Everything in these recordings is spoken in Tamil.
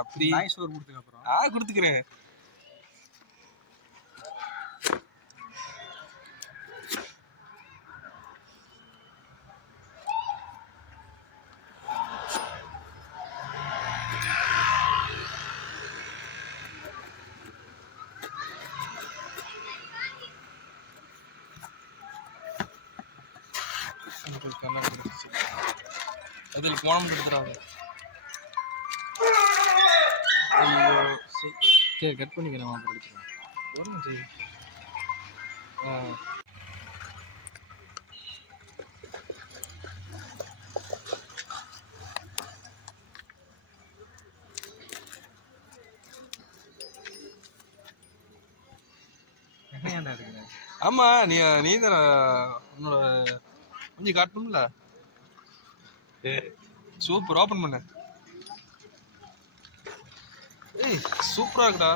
அப்படி நாய் சோறு கொடுத்துக்க அப்புறம் கொடுத்துக்கிறேன். அதில் போனம் கொடுத்துறாங்க. சரி கட் பண்ணிக்கிறேன் அப்புறம் எடுத்துக்கிறேன். ஒன்றும் சரி. ஏன்டா இருக்கிற? ஆமா நீ தான் உன்னோட கொஞ்சம் காட்டணும்ல. சூப்பர் ஓப்பன் பண்ண. ஏய் சூப்பரா இருக்குடா.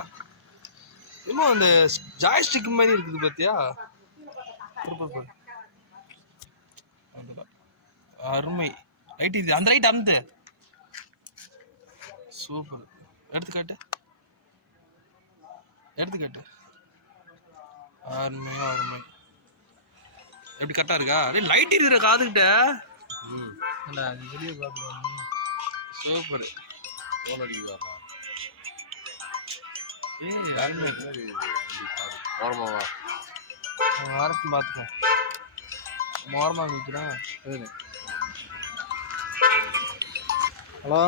இன்னும் அந்த ஜாய்ஸ்டிக் மாதிரி இருக்குது பாத்தியா? அருமை. ரைட் இது அந்த ரைட் அமுத்து. சூப்பர். எடுத்துக்காட்டு. அருமையா அருமை. எப்படி கரெக்டா இருக்கா? டேய் லைட் இருக்கிற காதுகிட்ட. ஏன்டா அது வீடியோ பாக்குறேன். சூப்பர். போன் அடிக்குதா? ஏய் அருமை. ஓரமாவா? வாரத்து பாத்துக்கோ. மோரமா நிக்கிறேன். ஹலோ